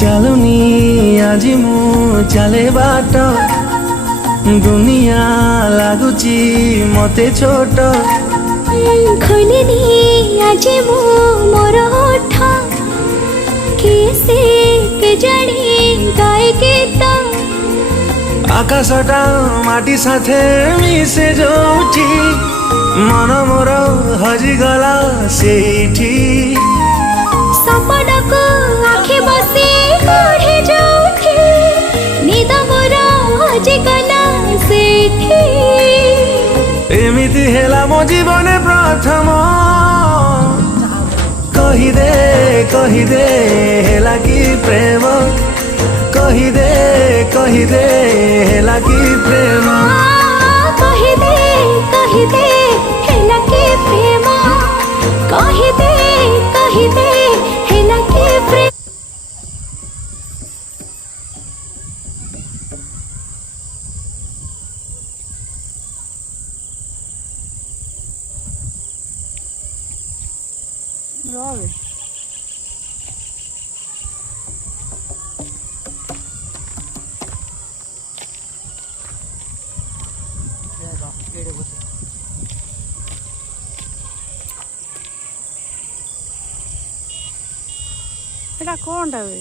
ଚାଲୁନି ଆଜି ମୁଁ ଚାଲେ ବାଟ ଦୁନିଆ ଲାଗୁଛି ମତେ ଛୋଟ ଖୋଲିନି ଆଜି ମୁଁ ମୋର ଓଠ କିଏ କେଜାଣି ଗାଏ ଗୀତ ଆକାଶଟା ମାଟି ସାଥେ ମିଶେ ଯାଉଛି ମନ ମୋର ହଜିଗଲା ସେଇଠି ସପନକୁ ଆଖି ବସି ଗଢ଼ି ଯାଉଠି ନିଦ ମୋର ହଜିଗଲା ସେଇଠି ଏମିତି ହେଲା ମୋ ଜୀବନେ ପ୍ରଥମ କହିଦେ ହେଲା କି ପ୍ରେମ କହିଦେ ହେଲା କି ପ୍ରେମ କହିଦେ ହେଲା କି ପ୍ରେମ କହିଦେ ହେଲା କି ପ୍ରେମ এটা কোনটা বে?